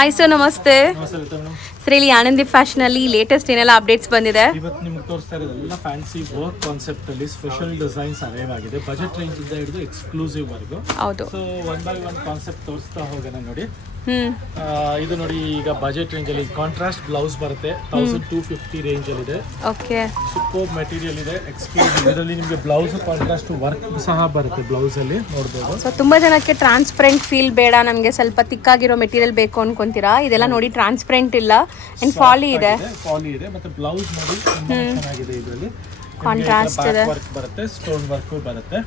Hi sir, ನಮಸ್ತೆ. ನಮಸ್ತೆ madam. Sir, ಇಲ್ಲಿ ಆನಂದಿ ಫ್ಯಾಷನ್ ಅಲ್ಲಿ ಲೇಟೆಸ್ಟ್ ಏನೆಲ್ಲ ಅಪ್ಡೇಟ್ಸ್ ಬಂದಿದೆ? ಇವತ್ತು ನಿಮ್ಗೆ ತೋರಿಸ್ತಾ ಇರೋದೆಲ್ಲ ಫ್ಯಾನ್ಸಿ ವರ್ಕ್ ಕಾನ್ಸೆಪ್ಟ್ ಅಲ್ಲಿ ಸ್ಪೆಷಲ್ ಡಿಸೈನ್ಸ್ ಅರೈವ್ ಆಗಿದೆ. ಬಜೆಟ್ ರೇಂಜ್ ಇಂದ ಹಿಡಿದು ಎಕ್ಸ್ಕ್ಲೂಸಿವ್ ವರ್ಗು. ಹೌದು. So one by one concept ತೋರಿಸ್ತಾ ಹೋಗೋಣ ನೋಡಿ. ಇದು ನೋಡಿ, ಈಗ ಬಜೆಟ್ ರೇಂಜ್ ಅಲ್ಲಿ ಕಾಂಟ್ರಾಸ್ಟ್ ಬ್ಲೌಸ್ ಬರುತ್ತೆ. 1250 ರೇಂಜ್ ಅಲ್ಲಿ ಇದೆ. ಓಕೆ. ಸೂಪರ್ ಮೆಟೀರಿಯಲ್ ಇದೆ, ಎಕ್ಸ್ಕ್ಲೂಸಿವ್. ಇದರಲ್ಲಿ ನಿಮಗೆ ಬ್ಲೌಸ್ ಕಾಂಟ್ರಾಸ್ಟ್ ವರ್ಕ್ ಸಹ ಬರುತ್ತೆ. ಬ್ಲೌಸ್ ಅಲ್ಲಿ ನೋಡಬಹುದು. ಸೊ ತುಂಬಾ ಜನಕ್ಕೆ ಟ್ರಾನ್ಸ್ಪರೆಂಟ್ ಫೀಲ್ ಬೇಡ, ನಮಗೆ ಸ್ವಲ್ಪ ತಿಕ್ಕಾಗಿರೋ ಮೆಟೀರಿಯಲ್ ಬೇಕು ಅನ್ಕೊಂತೀರಾ. ಇದೆಲ್ಲ ನೋಡಿ ಟ್ರಾನ್ಸ್ಪರೆಂಟ್ ಇಲ್ಲ, ಅಂಡ್ ಫಾಲಿ ಇದೆ ಮತ್ತೆ ಬ್ಲೌಸ್ ನೋಡಿ ತುಂಬಾ ಚೆನ್ನಾಗಿದೆ. ಇದರಲ್ಲಿ ಕಾಂಟ್ರಾಸ್ಟ್ ಇದೆ, ವರ್ಕ್ ಬರುತ್ತೆ, ಸ್ಟೋನ್ ವರ್ಕ್ ಬರುತ್ತೆ.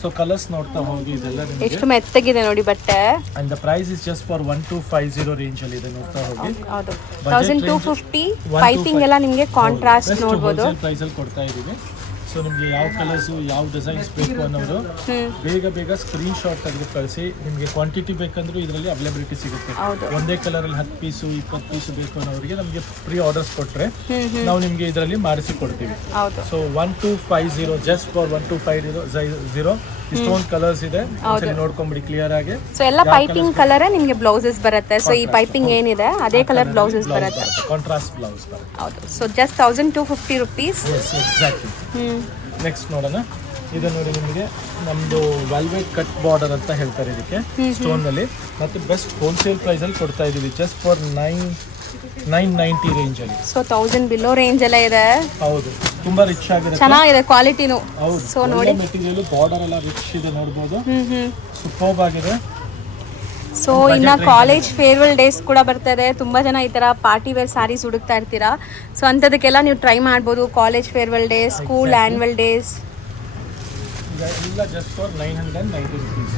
ಸೊ ಕಲರ್ಸ್ ನೋಡ್ತಾ ಹೋಗಿ. ಇದೆಲ್ಲ ನಿಮಗೆ ಎಷ್ಟು ಮೆತ್ತಗಿದೆ ನೋಡಿ ಬಟ್ಟೆ. And the price is just for 1250 range ಅಲ್ಲಿ ಇದೆ. ನೋಡ್ತಾ ಹೋಗಿ. ಹೌದು, 1250. ಪೈಪಿಂಗ್ ಎಲ್ಲ ನಿಮಗೆ ಕಾಂಟ್ರಾಸ್ಟ್ ನೋಡಬಹುದು. ಪ್ರೈಸ್ ಅಲ್ಲಿ ಕೊಡ್ತಾ ಇದೀವಿ. ಸೊ ನಿಮಗೆ ಯಾವ ಕಲರ್ಸ್ ಯಾವ ಡಿಸೈನ್ಸ್ ಬೇಕು ಅನ್ನೋರು ಬೇಗ ಸ್ಕ್ರೀನ್ ಶಾಟ್ ತೆಗೆದು ಕಳಿಸಿ. ನಿಮಗೆ ಕ್ವಾಂಟಿಟಿ ಬೇಕಂದ್ರೂ ಇದರಲ್ಲಿ ಅವೈಲಬಿಲಿಟಿ ಸಿಗುತ್ತೆ. ಒಂದೇ ಕಲರ್ ಅಲ್ಲಿ 10 ಪೀಸು 20 ಪೀಸು ಬೇಕು ಅನ್ನೋರಿಗೆ ನಮಗೆ ಪ್ರೀ ಆರ್ಡರ್ಸ್ ಕೊಟ್ರೆ ನಾವು ನಿಮಗೆ ಇದರಲ್ಲಿ ಮಾಡಿಸಿ ಕೊಡ್ತೀವಿ. ಸೊ 1250 ಜಸ್ಟ್ ಫಾರ್ 1250 ಇಷ್ಟೊಂದು ಕಲರ್ಸ್ ಇದೆ. ನೋಡ್ಕೊಂಬಿಡಿ ಕ್ಲಿಯರ್ ಆಗಿ. ಸೊ ಎಲ್ಲ ಪೈಪಿಂಗ್ ಕಲರ್ ನಿಮಗೆ ಬ್ಲೌಸಸ್ ಬರುತ್ತೆ. ಸೊ ಈ ಪೈಪಿಂಗ್ ಏನಿದೆ ಅದೇ ಕಲರ್ ಬ್ಲೌಸಸ್ ಬರುತ್ತೆ. ಕಾಂಟ್ರಾಸ್ಟ್ ಬ್ಲೌಸ್ ಬರುತ್ತೆ. ಹೌದು. So just 1250 rupees. Exactly. Next ನೋಡೋಣ. ಇದು ನೋಡಿ, ನಿಮಗೆ ನಮ್ದು ವೆಲ್ವೆಟ್ ಕಟ್ ಬಾರ್ಡರ್ ಅಂತ ಹೇಳ್ತಾರೆ ಇದಕ್ಕೆ, ಸ್ಟೋನ್ ನಲ್ಲಿ. ಮತ್ತೆ ಬೆಸ್ಟ್ ಹೋಲ್ಸೇಲ್ ಪ್ರೈಸ್ ಅಲ್ಲಿ ಕೊಡ್ತಾ ಇದೀವಿ ಜಸ್ಟ್ ಫಾರ್ 990 ರೇಂಜ್ ಅಲ್ಲಿ. ಸೊ 1000 ಬಿಲೋ ರೇಂಜ್ ಎಲ್ಲ ಇದೆ. ಹೌದು, ತುಂಬಾ ರಿಚ್ ಆಗಿದೆ, ಚೆನ್ನಾಗಿದೆ ಕ್ವಾಲಿಟಿನು. ಹೌದು. ಸೊ ನೋಡಿ, ಮೆಟೀರಿಯಲ್ ಬಾರ್ಡರ್ ಎಲ್ಲ ರಿಚ್ ಇದೆ, ನೋಡಬಹುದು. ಸೂಪರ್ಬ್ ಆಗಿದೆ. ಸೊ ಇನ್ನ ಕಾಲೇಜ್ ಫೇರ್ವೆಲ್ ಡೇಸ್ ಕೂಡ ಬರ್ತಾ ಇದೆ. ತುಂಬಾ ಜನ ಈ ತರ ಪಾರ್ಟಿ ವೇರ್ ಸ್ಯಾರೀಸ್ ಹುಡುಕ್ತಾ ಇರ್ತೀರಾ. ಸೊ ಅಂಥದಕ್ಕೆಲ್ಲ ನೀವು ಟ್ರೈ ಮಾಡ್ಬೋದು. College farewell days, school annual days. Just for 990 rupees.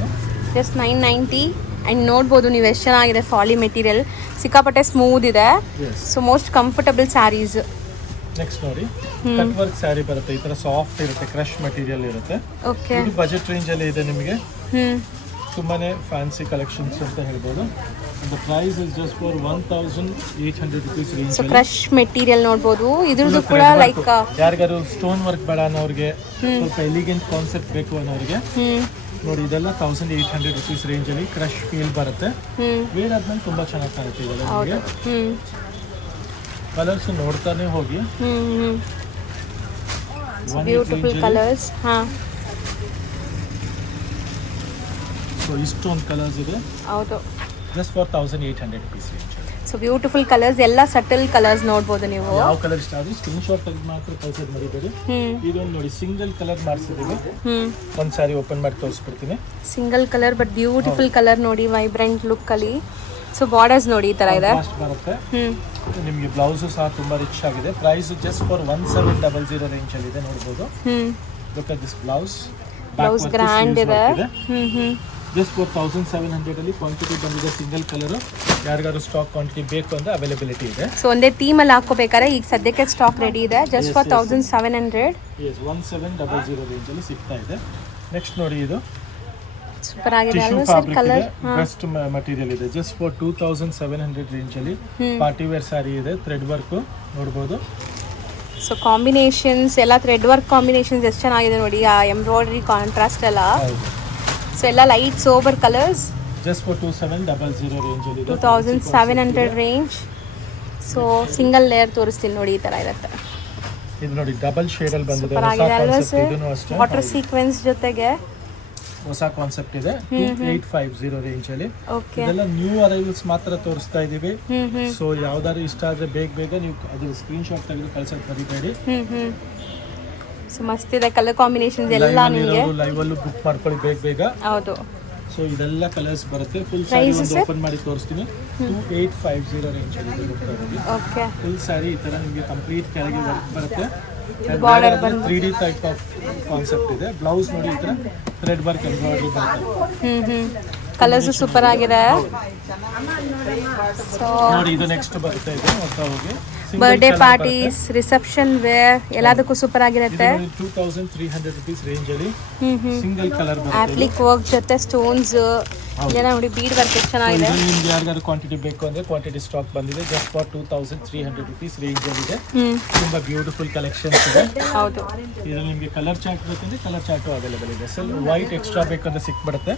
Just 990. And ನೋಡ್ಬೋದು ನೀವು ಎಷ್ಟು ಚೆನ್ನಾಗಿದೆ. ಫಾಲಿ ಮೆಟೀರಿಯಲ್ ಸಿಕ್ಕಾಪಟ್ಟೆ ಸ್ಮೂತ್ ಇದೆ. So most comfortable saris. Next ನೋಡಿ, ಕಟ್ ವರ್ಕ್ ಸ್ಯಾರಿ ಬರುತ್ತೆ. ಈ ತರ ಸಾಫ್ಟ್ ಇರುತ್ತೆ, ಕ್ರಶ್ ಮೆಟೀರಿಯಲ್ ಇರುತ್ತೆ. ಓಕೆ. ಇದು ಬಜೆಟ್ ರೇಂಜ್ ಅಲ್ಲಿ ಇದೆ ನಿಮಗೆ. ತುಂಬಾನೇ ಫ್ಯಾನ್ಸಿ ಕಲೆಕ್ಷನ್ಸ್ ಅಂತ ಹೇಳ್ಬೋದು. The price is just for 1800 rupees range. So crush material ನೋಡ್ಬೋದು. ಇದ್ರದ್ದು ಕೂಡ ಲೈಕ್ ಯಾರಿಗಾರು ಸ್ಟೋನ್ ವರ್ಕ್ ಬೇಡ ಅನ್ನೋರಿಗೆ, ಸ್ವಲ್ಪ ಎಲಿಗೆಂಟ್ ಕಾನ್ಸೆಪ್ಟ್ ಬೇಕು ಅನ್ನೋರಿಗೆ ನೋಡಿ, ಇದೆಲ್ಲ 1800 rupees ರೇಂಜ್ ಅಲ್ಲಿ ಕ್ರಶ್ ಫೀಲ್ ಬರುತ್ತೆ. ವೇರ್ ಆದ್ಮೇಲೆ ತುಂಬಾ ಚೆನ್ನಾಗಿ ಕಾಣುತ್ತೆ. ಇದೆಲ್ಲ ನಿಮಗೆ ಕಲರ್ಸ್ ನೋಡ್ತಾನೆ ಹೋಗಿ. Beautiful colours. ಸೊ ಇಷ್ಟೊಂದು ಕಲರ್ಸ್ ಇದೆ. ಹೌದು. Just for 1800 rupees range. So beautiful colours, ಎಲ್ಲ ಸಟಲ್ ಕಲರ್ಸ್ ನೋಡ್ಬೋದು ನೀವು. ಯಾವ ಕಲರ್ ಇಷ್ಟ ಆದ್ರೂ ಸ್ಕ್ರೀನ್ ಶಾಟ್ ತೆಗೆದು ಮಾತ್ರ ಕಳ್ಸೋದು ಮರಿಬೇಡಿ. ಇದೊಂದು ನೋಡಿ, ಸಿಂಗಲ್ ಕಲರ್ ಮಾಡಿಸಿದೀವಿ. ಒಂದು ಸಾರಿ ಓಪನ್ ಮಾಡಿ ತೋರಿಸ್ಬಿಡ್ತೀನಿ. Single colour but beautiful colour ನೋಡಿ, ವೈಬ್ರೆಂಟ್ ಲುಕ್ ಅಲ್ಲಿ. ಸೊ ಬಾರ್ಡರ್ಸ್ ನೋಡಿ ಈ ತರ ಇದೆ. ಬರುತ್ತೆ. ನಿಮಗೆ ಬ್ಲೌಸ್ ಸಹ ತುಂಬಾ ರಿಚ್ ಆಗಿದೆ. ಪ್ರೈಸ್ ಜಸ್ಟ್ ಫಾರ್ 1700 ರೇಂಜ್ ಅಲ್ಲಿ ಇದೆ. ನೋಡಬಹುದು. Look at this blouse. Blouse grand ಇದೆ. ಜಸ್ಟ್ ಫಾರ್ 1700 ಅಲ್ಲಿ ಕ್ವಾಂಟಿಟಿ ಬಂದಿದೆ. Single colour. ಯಾರಿಗಾದ್ರು ಸ್ಟಾಕ್ ಕ್ವಾಂಟಿಟಿ ಬೇಕು ಅಂದ್ರೆ ಅವೈಲಬಿಲಿಟಿ ಇದೆ. ಸೊ ಒಂದೇ ಥೀಮ್ ಅಲ್ಲಿ ಹಾಕೋಬೇಕಾದ್ರೆ ಈಗ ಸದ್ಯಕ್ಕೆ ಸ್ಟಾಕ್ ರೆಡಿ ಇದೆ. Just for 1700. 1700 ರೇಂಜ್ ಅಲ್ಲಿ ಸಿಗ್ತಾ ಇದೆ. ನೆಕ್ಸ್ಟ್ ನೋಡಿ, ಇದು ಸೂಪರ್ ಆಗಿದೆ ಅಲ್ವಾ ಸರ್ ಕಲರ್. ಬೆಸ್ಟ್ ಮೆಟೀರಿಯಲ್ ಇದೆ. ಜಸ್ಟ್ ಫಾರ್ 2700 ರೇಂಜ್ ಅಲ್ಲಿ ಪಾರ್ಟಿ ವೇರ್ ಸ್ಯಾರಿ ಇದೆ. ಥ್ರೆಡ್ ವರ್ಕ್ ನೋಡಬಹುದು. ಸೊ ಕಾಂಬಿನೇಷನ್ಸ್ ಎಲ್ಲ ಥ್ರೆಡ್ ವರ್ಕ್ ಕಾಂಬಿನೇಷನ್ಸ್ ಎಷ್ಟು ಚೆನ್ನಾಗಿದೆ ನೋಡಿ. ಆ ಎಂಬ್ರಾಯ್ಡರಿ ಕಾಂಟ್ರಾಸ್ಟ್ ಎಲ್ಲ. ಸೊ ಎಲ್ಲ light sober colours. Just for 2700 range ಅಲ್ಲಿ 2700 ರೇಂಜ್. ಸೊ ಸಿಂಗಲ್ ಲೇಯರ್ ತೋರಿಸ್ತೀನಿ ನೋಡಿ, ಈ ತರ ಇರುತ್ತೆ. ಇದು ನೋಡಿ, ಡಬಲ್ ಶೇಡ್ ಅಲ್ಲಿ ಬಂದಿದೆ. ಹೊಸ ಕಾನ್ಸೆಪ್ಟ್. ಇದನ್ನು ಅಷ್ಟೇ ವಾಟರ್ ಸೀಕ್ವೆನ್ಸ್ ಜೊತೆಗೆ ಹೊಸ ಕಾನ್ಸೆಪ್ಟ್ ಇದೆ. 2850 ರೇಂಜ್ ಅಲ್ಲಿ. ಇದೆಲ್ಲ ನ್ಯೂ ಅರೈವಲ್ಸ್ ಮಾತ್ರ ತೋರಿಸ್ತಾ ಇದೀವಿ. ಸೊ ಯಾವ್ದಾದ್ರು ಇಷ್ಟ ಆದ್ರೆ ಬೇಗ ನೀವು ಅದ್ರ ಸ್ಕ್ರೀನ್ ಶಾಟ್ ತೆಗೆದು ಕಳ್ಸಕ್ ಮರಿಬೇಡಿ. ಸೊ ಮಸ್ತ್ ಇದೆ ಕಲರ್ ಕಾಂಬಿನೇಷನ್ಸ್ ಎಲ್ಲ ನಿಮಗೆ. ಲೈವ್ ಅಲ್ಲೂ ಬುಕ್ ಮಾಡ್ಕೊಳ್ಳಿ ಬೇಗ. ಹೌದು. ಸೊ ಇದೆಲ್ಲ ಕಲರ್ಸ್ ಬರುತ್ತೆ. ಫುಲ್ ಸ್ಯಾರಿ ಒಂದು ಓಪನ್ ಮಾಡಿ ತೋರಿಸ್ತೀನಿ. 2850 ರೇಂಜ್ ಅಲ್ಲಿ ಇದೆ. ಓಕೆ. ಫುಲ್ ಸ್ಯಾರಿ ಈ ತರ ನಿಮಗೆ ಕಂಪ್ಲೀಟ್ ಕೆಳಗೆ ವರ್ಕ್ ಬರುತ್ತೆ. Border 3D type of concept ಇದೆ. ಬ್ಲೌಸ್ ನೋಡಿ, ಈ ತರ ಥ್ರೆಡ್ ವರ್ಕ್ ಎಂಬ್ರಾಯ್ಡರಿ ಬರುತ್ತೆ. ಕಲರ್ಸ್ ಸೂಪರ್ ಆಗಿದೆ. ಸೊ ನೋಡಿ, ಇದು ನೆಕ್ಸ್ಟ್ ಬರುತ್ತೆ. ಇದು ನೋಡ್ತಾ ಹೋಗಿ. ಬರ್ಡೇ ಪಾರ್ಟೀಸ್, ರಿಸೆಪ್ಷನ್ ವೇರ್ ಎಲ್ಲದಕ್ಕೂ ಸೂಪರ್ ಆಗಿರುತ್ತೆ. 2300 rupees ರೇಂಜ್ ಅಲ್ಲಿ ಸಿಂಗಲ್ ಕಲರ್ ಬರುತ್ತೆ. ಆಪ್ಲಿಕ್ ವರ್ಕ್ ಜೊತೆ ಸ್ಟೋನ್ಸ್ ಇಲ್ಲ ನೋಡಿ ಬೀಡ್ ವರ್ಕ್ ಎಷ್ಟು ಚೆನ್ನಾಗಿದೆ. ನಿಮ್ಗೆ ಯಾರಿಗಾದ್ರು ಕ್ವಾಂಟಿಟಿ ಬೇಕು ಅಂದ್ರೆ ಕ್ವಾಂಟಿಟಿ ಸ್ಟಾಕ್ ಬಂದಿದೆ. ಜಸ್ಟ್ ಫಾರ್ 2300 rupees ರೇಂಜ್ ಅಲ್ಲಿ ಇದೆ. ತುಂಬಾ ಬ್ಯೂಟಿಫುಲ್ ಕಲೆಕ್ಷನ್ಸ್ ಇದೆ. ಹೌದು, ಇದರಲ್ಲಿ ನಿಮಗೆ ಕಲರ್ ಚಾರ್ಟ್ ಬೇಕಂದ್ರೆ ಕಲರ್ ಚಾರ್ಟ್ ಅವೈಲೇಬಲ್ ಇದೆ. ಸೆಲ್ ವೈಟ್ ಎಕ್ಸ್ಟ್ರಾ ಬೇಕಂದ್ರೆ ಸಿಕ್ಬಿಡುತ್ತೆ.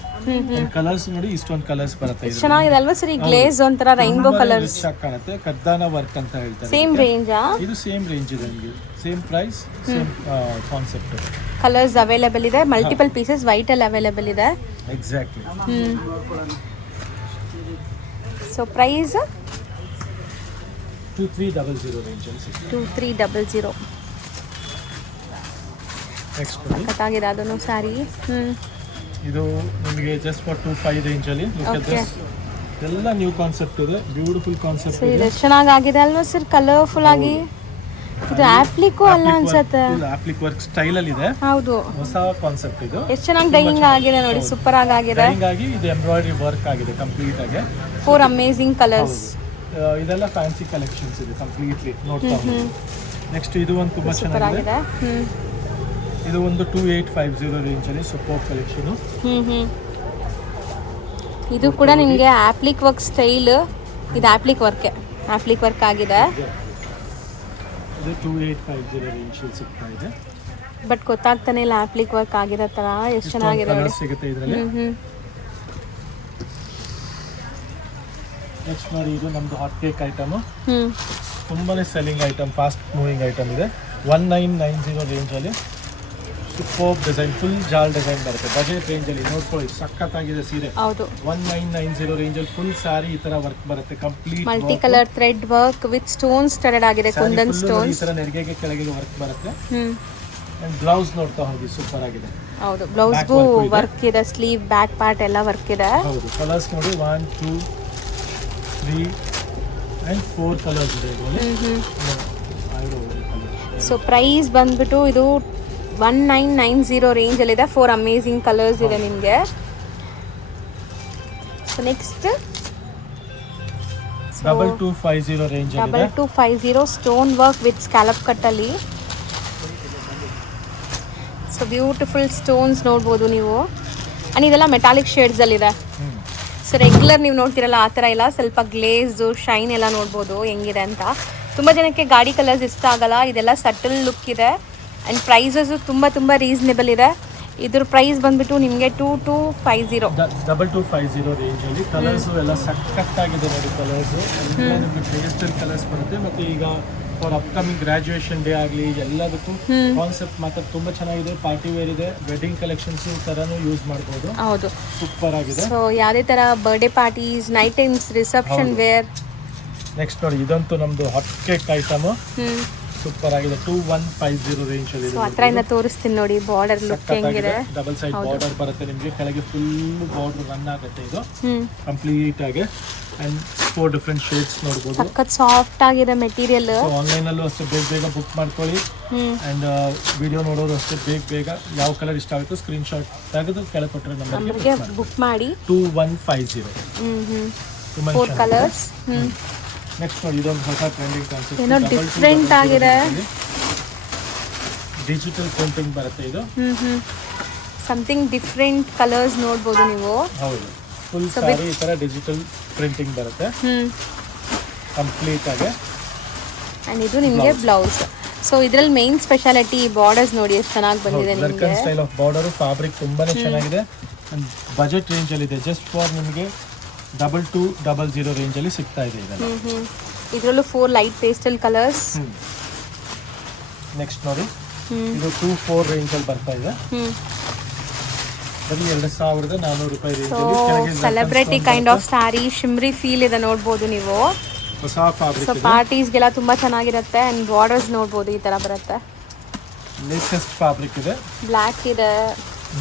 ಕಲರ್ಸ್ ನೋಡಿ ಇಷ್ಟೊಂದು ಕಲರ್ಸ್ ಬರುತ್ತೆ. ಇದು ಚೆನ್ನಾಗಿದೆ ಅಲ್ವಾ ಸರ್? ಈ ಗ್ಲೇಸ್ ಒಂಥರ ರೈನ್ಬೋ ಕಲರ್ಸ್ ಕಾಣುತ್ತೆ. ಕದ್ದಾನ ವರ್ಕ್ ಅಂತ ಹೇಳ್ತಾರೆ. ಸೇಮ್ ರೇಂಜಾ? ಇದು ಸೇಮ್ ರೇಂಜ್ ಇದೆ ನಿಮಗೆ. Same price, same concept. Colours available ಇದೆ. ಮಲ್ಟಿಪಲ್ ಪೀಸಸ್ ವೈಟ್ ಅಲ್ಲಿ ಅವೈಲೇಬಲ್ ಇದೆ. ಎಕ್ಸಾಕ್ಟ್ಲಿ. ಸೊ ಪ್ರೈಸ್ 2300 ರೇಂಜ್ ಅಲ್ಲಿ ಸಿಗುತ್ತೆ. 2300. ನೆಕ್ಸ್ಟ್ ನೋಡಿ, ಕಟ್ಟಾಗಿದೆ ಅದನ್ನು ಸ್ಯಾರಿ. ಇದು ನಿಮಗೆ ಜಸ್ಟ್ ಫಾರ್ 25 ರೇಂಜ್ ಅಲ್ಲಿ. Look at this. ಎಲ್ಲ ನ್ಯೂ ಕಾನ್ಸೆಪ್ಟ್ ಇದೆ. ಬ್ಯೂಟಿಫುಲ್ ಕಾನ್ಸೆಪ್ಟ್ ಇದೆ. ಇದು ಚೆನ್ನಾಗಿದೆ ಅಲ್ವಾ ಸರ್? ಕಲರ್ಫುಲ್ ಆಗಿ. ಇದು ಆಪ್ಲಿಕೋ ಅಲ್ಲ ಅನ್ಸುತ್ತೆ. ಆಪ್ಲಿಕ್ ವರ್ಕ್ ಸ್ಟೈಲ್ ಅಲ್ಲಿ ಇದೆ. ಹೌದು, ಹೊಸ ಕಾನ್ಸೆಪ್ಟ್ ಇದು. ಎಷ್ಟು ಚೆನ್ನಾಗಿ ಡೈಯಿಂಗ್ ಆಗಿದೆ ನೋಡಿ. ಸೂಪರ್ ಆಗಿದೆ. ಡೈಯಿಂಗ್ ಆಗಿ ಇದು ಎಂಬ್ರಾಯ್ಡರಿ ವರ್ಕ್ ಆಗಿದೆ ಕಂಪ್ಲೀಟ್ ಆಗಿ. 4 ಅಮೇಜಿಂಗ್ ಕಲರ್ಸ್. ಇದೆಲ್ಲ ಫ್ಯಾನ್ಸಿ ಕಲೆಕ್ಷನ್ಸ್ ಇದೆ ಕಂಪ್ಲೀಟ್ಲಿ. ನೋಡ್ತಾ ಹೋಗಿ. ನೆಕ್ಸ್ಟ್ ಇದು ಒಂದು ತುಂಬಾ ಚೆನ್ನಾಗಿದೆ. ಇದು ಒಂದು 2850 ರೇಂಜ್ ಅಲ್ಲಿ ಸೂಪರ್ ಕಲೆಕ್ಷನ್. ಇದು ಕೂಡ ನಿಮಗೆ ಆಪ್ಲಿಕ್ ವರ್ಕ್ ಸ್ಟೈಲ್. ಇದು ಆಪ್ಲಿಕ್ ವರ್ಕ್ ಆಗಿದೆ. ಇದು 2850 ರೇಂಜ್ ಅಲ್ಲಿ ಸಿಗ್ತಾ ಇದೆ. ಬಟ್ ಗೊತ್ತಾಗ್ತಾನೆ ಇಲ್ಲ ಆಪ್ಲಿಕ್ ವರ್ಕ್ ಆಗಿರೋ ತರ. ಎಷ್ಟು ಚೆನ್ನಾಗಿದೆ ನೋಡಿ. ಸಿಗುತ್ತೆ ಇದರಲ್ಲಿ. ನೆಕ್ಸ್ಟ್ ನೋಡಿ, ಇದು ನಮ್ದು ಹಾಟ್ ಕೇಕ್ ಐಟಮ್. ತುಂಬಾನೇ selling item, fast moving item ಇದೆ. 1990 ರೇಂಜ್ ಅಲ್ಲಿ ಸೂಪರ್ ಡಿಸೈನ್, ಫುಲ್ ಜಾಲ್ ಡಿಸೈನ್ ಬರುತ್ತೆ. ಬಜೆಟ್ ರೇಂಜ್ ಅಲ್ಲಿ ನೋಡ್ಕೊಳ್ಳಿ, ಸಖತ್ತಾಗಿದೆ ಸೀರೆ. ಹೌದು, 1990 ರೇಂಜ್ ಅಲ್ಲಿ ಫುಲ್ ಸಾರಿ ಈ ತರ ವರ್ಕ್ ಬರುತ್ತೆ. Complete multi colour thread work with stones thread ಆಗಿದೆ. ಕುಂದನ್ ಸ್ಟೋನ್ಸ್. ಈ ತರ ನೆರಿಗೆಗೆ ಕೆಳಗೆ ವರ್ಕ್ ಬರುತ್ತೆ. ಅಂಡ್ ಬ್ಲೌಸ್ ನೋಡ್ತಾ ಹೋಗಿ, ಸೂಪರ್ ಆಗಿದೆ. ಹೌದು, ಬ್ಲೌಸ್ಗೂ ವರ್ಕ್ ಇದೆ. ಸ್ಲೀವ್, ಬ್ಯಾಕ್ ಪಾರ್ಟ್ ಎಲ್ಲ ವರ್ಕ್ ಇದೆ. ಹೌದು, ಕಲರ್ಸ್ ನೋಡಿ 1 2 3 ಅಂಡ್ 4 ಕಲರ್ಸ್ ಇದೆ ಇದರಲ್ಲಿ. ಸೊ ಪ್ರೈಸ್ ಬಂದ್ಬಿಟ್ಟು ಇದು 1990 ರೇಂಜ್ ಅಲ್ಲಿ ಇದೆ. 4 ಅಮೇಜಿಂಗ್ ಕಲರ್ಸ್ ಇದೆ ನಿಮಗೆ. ಸೊ ನೆಕ್ಸ್ಟ್ 2250 ರೇಂಜ್ ಅಲ್ಲಿ ಇದೆ. 2250 stone work with scallop cut ಅಲ್ಲಿ. ಸೊ ಬ್ಯೂಟಿಫುಲ್ ಸ್ಟೋನ್ಸ್ ನೋಡ್ಬೋದು ನೀವು. ಅಂಡ್ ಇದೆಲ್ಲ ಮೆಟಾಲಿಕ್ ಶೇಡ್ಸ್ ಅಲ್ಲಿ ಇದೆ. ಸೊ ರೆಗ್ಯುಲರ್ ನೀವು ನೋಡ್ತಿರಲ್ಲ ಆ ಥರ ಇಲ್ಲ, ಸ್ವಲ್ಪ ಗ್ಲೇಸು ಶೈನ್ ಎಲ್ಲ ನೋಡ್ಬೋದು ಹೆಂಗಿದೆ ಅಂತ. ತುಂಬ ಜನಕ್ಕೆ ಗಾಡಿ ಕಲರ್ಸ್ ಇಷ್ಟ ಆಗಲ್ಲ. ಇದೆಲ್ಲ ಸಟಲ್ ಲುಕ್ ಇದೆ. ಆ್ಯಂಡ್ ಪ್ರೈಸಸ್ಸು ತುಂಬ ರೀಸನೇಬಲ್ ಇದೆ. ಇದ್ರ ಪ್ರೈಸ್ ಬಂದ್ಬಿಟ್ಟು ನಿಮಗೆ 2250. 2250 ರೇಂಜ್ ಅಲ್ಲಿ. ಕಲರ್ಸ್ ಎಲ್ಲ ಸಖತ್ತಾಗಿದೆ ನೋಡಿ. ಕಲರ್ಸ್ ನಿಮಗೆ ಪೇಸ್ಟಲ್ ಕಲರ್ಸ್ ಬರುತ್ತೆ. ಮತ್ತೆ ಈಗ ಫಾರ್ ಅಪ್ಕಮಿಂಗ್ ಗ್ರಾಜುಯೇಷನ್ ಡೇ ಆಗಲಿ ಎಲ್ಲದಕ್ಕೂ ಕಾನ್ಸೆಪ್ಟ್ ಮಾತ್ರ ತುಂಬಾ ಚೆನ್ನಾಗಿದೆ. ಪಾರ್ಟಿ ವೇರ್ ಇದೆ. ವೆಡ್ಡಿಂಗ್ ಕಲೆಕ್ಷನ್ಸ್ ತರನು ಯೂಸ್ ಮಾಡಬಹುದು. ಹೌದು, ಸೂಪರ್ ಆಗಿದೆ. ಸೊ ಯಾವುದೇ ತರ birthday parties, night times, reception wear. Next ನೋಡಿ, ಇದಂತೂ ನಮ್ದು ಹಾಟ್ ಕೇಕ್ ಐಟಮ್. ಸೂಪರ್ ಆಗಿದೆ. 2150 ರೇಂಜ್ ಅಲ್ಲಿ. ಸೊ ಹತ್ರದಿಂದ ತೋರಿಸ್ತೀನಿ ನೋಡಿ ಬಾರ್ಡರ್ ಲುಕ್ ಹೆಂಗಿದೆ. ಡಬಲ್ ಸೈಡ್ ಬಾರ್ಡರ್ ಬರುತ್ತೆ ನಿಮಗೆ. ಕೆಳಗೆ ಫುಲ್ ಬಾರ್ಡರ್ ರನ್ ಆಗುತ್ತೆ ಇದು ಕಂಪ್ಲೀಟ್ ಆಗಿ. ಅಂಡ್ 4 ಡಿಫರೆಂಟ್ ಶೇಡ್ಸ್ ನೋಡಬಹುದು. ಸಖತ್ ಸಾಫ್ಟ್ ಆಗಿದೆ ಮೆಟೀರಿಯಲ್. ಆನ್ಲೈನ್ ಅಲ್ಲೂ ಅಷ್ಟೇ ಬೇಗ ಬುಕ್ ಮಾಡ್ಕೊಳ್ಳಿ. ಅಂಡ್ ವಿಡಿಯೋ ನೋಡೋರು ಅಷ್ಟೇ ಬೇಗ ಯಾವ ಕಲರ್ ಇಷ್ಟ ಆಗುತ್ತೋ ಸ್ಕ್ರೀನ್ ಶಾಟ್ ತೆಗೆದು ಕೆಳಗೆ ಕೊಟ್ಟರೆ ನಮಗೆ ಬುಕ್ ಮಾಡಿ. 2150. 4 ಕಲರ್ಸ್. ನೆಕ್ಸ್ಟ್ ನೋಡಿ, ಇದೊಂದು ಹೊಸ ಟ್ರೆಂಡಿಂಗ್ ಕಾನ್ಸೆಪ್ಟ್. ಏನೋ ಡಿಫ್ರೆಂಟ್ ಆಗಿದೆ. ಡಿಜಿಟಲ್ ಪ್ರಿಂಟಿಂಗ್ ಬರುತ್ತೆ ಇದು. ಸಮಥಿಂಗ್ ಡಿಫ್ರೆಂಟ್ ಕಲರ್ಸ್ ನೋಡ್ಬೋದು ನೀವು. ಹೌದು, ಫುಲ್ ಸಾರಿ ಈ ತರ ಡಿಜಿಟಲ್ ಪ್ರಿಂಟಿಂಗ್ ಬರುತ್ತೆ ಕಂಪ್ಲೀಟ್ ಆಗಿ. ಅಂಡ್ ಇದು ನಿಮಗೆ ಬ್ಲೌಸ್. ಸೊ ಇದರಲ್ಲಿ ಮೇನ್ ಸ್ಪೆಷಾಲಿಟಿ ಬಾರ್ಡರ್ಸ್ ನೋಡಿ ಎಷ್ಟು ಚೆನ್ನಾಗಿ ಬಂದಿದೆ ನಿಮಗೆ. ಜರ್ಕನ್ ಸ್ಟೈಲ್ ಆಫ್ ಬಾರ್ಡರ್. ಫ್ಯಾಬ್ರಿಕ್ ತುಂಬಾನೇ ಚೆನ್ನಾಗಿದೆ. ಅಂಡ್ ಬಜೆಟ್ ರೇಂಜ್ ಅಲ್ಲಿ ಇದೆ. ಜಸ್ಟ್ ಫಾರ್ ನಿಮಗೆ 2200 ರೇಂಜ್ ಅಲ್ಲಿ ಸಿಗ್ತಾ ಇದೆ ಇದೆಲ್ಲ. ಇದರಲ್ಲೂ 4 ಲೈಟ್ ಪೇಸ್ಟಲ್ ಕಲರ್ಸ್. ನೆಕ್ಸ್ಟ್ ನೋಡಿ, ಇದು 24 ರೇಂಜ್ ಅಲ್ಲಿ ಬರ್ತಾ ಇದೆ. ಬರೀ 2400 ರೂಪಾಯಿ ರೇಂಜ್ ಅಲ್ಲಿ. Celebrity kind of sari, shimmery feel ಇದೆ ನೋಡ್ಬೋದು ನೀವು. ಹೊಸ ಫ್ಯಾಬ್ರಿಕ್. ಸೊ ಪಾರ್ಟೀಸ್ಗೆಲ್ಲ ತುಂಬಾ ಚೆನ್ನಾಗಿರುತ್ತೆ. ಅಂಡ್ ಬಾರ್ಡರ್ಸ್ ನೋಡ್ಬೋದು ಈ ತರ ಬರುತ್ತೆ. ಲೇಟೆಸ್ಟ್ ಫ್ಯಾಬ್ರಿಕ್ ಇದೆ. ಬ್ಲ್ಯಾಕ್ ಇದೆ.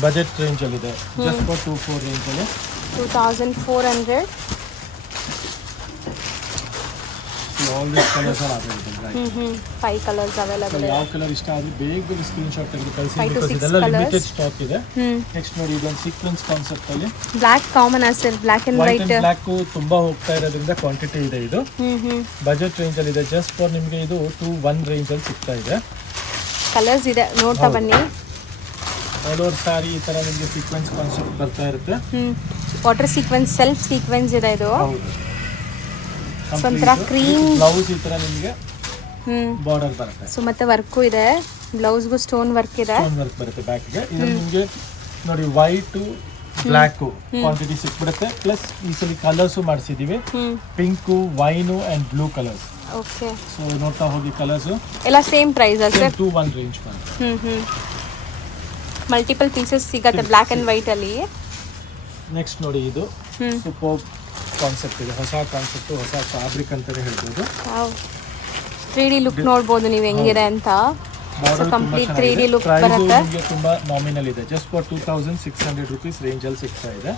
ಬಜೆಟ್ ರೇಂಜ್ ಅಲ್ಲಿ ಇದೆ. ಜಸ್ಟ್ ಫಾರ್ 24 ರೇಂಜ್ ಅಲ್ಲಿ 2400. All these colors are available, right? 5 colors available. ಯಾವ ಕಲರ್ ಇಷ್ಟ ಆದ್ರೆ ಬೇಗ ಸ್ಕ್ರೀನ್ ಶಾಟ್ ತೆಗೆದು ಕಳಿಸಿ. ಬಿಕಾಸ್ ಇದೆಲ್ಲ ಲಿಮಿಟೆಡ್ ಸ್ಟಾಕ್ ಇದೆ. ನೆಕ್ಸ್ಟ್ ನೋಡಿ, ಇದೊಂದು ಸೀಕ್ವೆನ್ಸ್ ಕಾನ್ಸೆಪ್ಟ್ ಅಲ್ಲಿ. Black common sir. Black and white. Black ತುಂಬಾ ಹೋಗ್ತಾ ಇರೋದ್ರಿಂದ ಕ್ವಾಂಟಿಟಿ ಇದೆ ಇದು. ಬಜೆಟ್ ರೇಂಜ್ ಅಲ್ಲಿ ಇದೆ. ಜಸ್ಟ್ ಫಾರ್ ನಿಮಗೆ ಇದು 21 ರೇಂಜ್ ಅಲ್ಲಿ ಸಿಗ್ತಾ ಇದೆ. ಕಲರ್ಸ್ ಇದೆ ನೋಡ್ತಾ ಬನ್ನಿ. ಆಲ್ ಓವರ್ ಸಾರಿ ಈ ತರ ನಿಮಗೆ ಸೀಕ್ವೆನ್ಸ್ ಕಾನ್ಸೆಪ್ಟ್ ಬರ್ತಾ ಇರುತ್ತೆ. ವಾಟರ್ ಸೀಕ್ವೆನ್ಸ್ ಸೆಲ್ಫ್ ಸೀಕ್ವೆನ್ಸ್ ಇದೆ ಇದು. ಹೌದು, ಸೊ ಒಂಥರ ಕ್ರೀಮ್ ಬ್ಲೌಸ್ ಈ ತರ ನಿಮಗೆ ಹ್ಞೂ. ಬಾರ್ಡರ್ ಬರುತ್ತೆ. ಸೊ ಮತ್ತೆ ವರ್ಕು ಇದೆ, ಬ್ಲೌಸ್ಗೂ ಸ್ಟೋನ್ ವರ್ಕ್ ಇದೆ. ಸ್ಟೋನ್ ವರ್ಕ್ ಬರುತ್ತೆ ಬ್ಯಾಕ್ಗೆ. ಇದು ನಿಮಗೆ ನೋಡಿ ವೈಟು ಬ್ಲ್ಯಾಕು ಕ್ವಾಂಟಿಟಿ ಸಿಕ್ಬಿಡುತ್ತೆ. ಪ್ಲಸ್ ಈ ಸಲ ಕಲರ್ಸು ಮಾಡಿಸಿದೀವಿ, pink, wine and blue colours. Okay, so ನೋಡ್ತಾ ಹೋಗಿ ಕಲರ್ಸು ಎಲ್ಲ ಸೇಮ್ ಪ್ರೈಸ್ ಸರ್? 2-1 ರೇಂಜ್ ಬರುತ್ತೆ. ಮಲ್ಟಿಪಲ್ ಪೀಸಸ್ ಸಿಗತ್ತೆ ಬ್ಲ್ಯಾಕ್ ಅಂಡ್ ವೈಟ್ ಅಲ್ಲಿ. ನೆಕ್ಸ್ಟ್ ನೋಡಿ ಇದು ಸೂಪರ್ ಕಾನ್ಸೆಪ್ಟ್ ಇದೆ, ಹೊಸ ಕಾನ್ಸೆಪ್ಟ್, ಹೊಸ ಫ್ಯಾಬ್ರಿಕ್ ಅಂತಾನೆ ಹೇಳ್ಬೋದು. 3D ಲುಕ್ ನೋಡ್ಬೋದು ನೀವು ಹೆಂಗಿದೆ ಅಂತ. ಸೊ ಕಂಪ್ಲೀಟ್ 3D ಲುಕ್ ಬರುತ್ತೆ. ನಿಮಗೆ ತುಂಬಾ ನಾಮಿನಲ್ ಇದೆ, ಜಸ್ಟ್ ಫಾರ್ 2600 rupees ರೇಂಜ್ ಅಲ್ಲಿ ಸಿಗ್ತಾ ಇದೆ.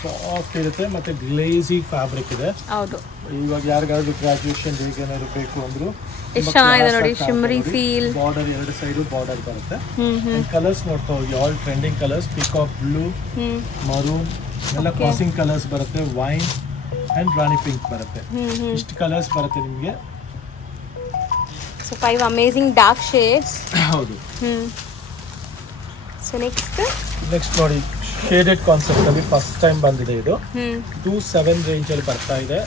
ಸಾಫ್ಟ್ ಇರುತ್ತೆ ಮತ್ತೆ ಗ್ಲೇಸಿ ಫ್ಯಾಬ್ರಿಕ್ ಇದೆ. ಹೌದು, ಇವಾಗ ಯಾರಿಗಾದ್ರೂ ಗ್ರಾಜುಯೇಷನ್ ಹೇಗೆ ಏನಾದ್ರು ಬೇಕು ಅಂದ್ರು ಎಷ್ಟು ಚೆನ್ನಾಗಿದೆ ನೋಡಿ, ಶಿಮ್ರಿ ಫೀಲ್. ಬಾರ್ಡರ್ ಎರಡು ಸೈಡು ಬಾರ್ಡರ್ ಬರುತ್ತೆ. ಕಲರ್ಸ್ ನೋಡ್ತಾ ಹೋಗಿ, all trending colours, peacock blue, maroon ಎಲ್ಲ ಕ್ರಾಸಿಂಗ್ ಕಲರ್ಸ್ ಬರುತ್ತೆ. ವೈನ್ ಅಂಡ್ ರಾಣಿ ಪಿಂಕ್ ಬರುತ್ತೆ. ಇಷ್ಟು ಕಲರ್ಸ್ ಬರುತ್ತೆ ನಿಮಗೆ. So 5 amazing dark shades. ಹೌದು. ಸೊ ನೆಕ್ಸ್ಟ್ ನೋಡಿ ಶೇಡೆಡ್ ಕಾನ್ಸೆಪ್ಟ್ ಅಲ್ಲಿ ಫಸ್ಟ್ ಟೈಮ್ ಬಂದಿದೆ ಇದು. 27 ರೇಂಜ್ ಅಲ್ಲಿ ಬರ್ತಾ ಇದೆ.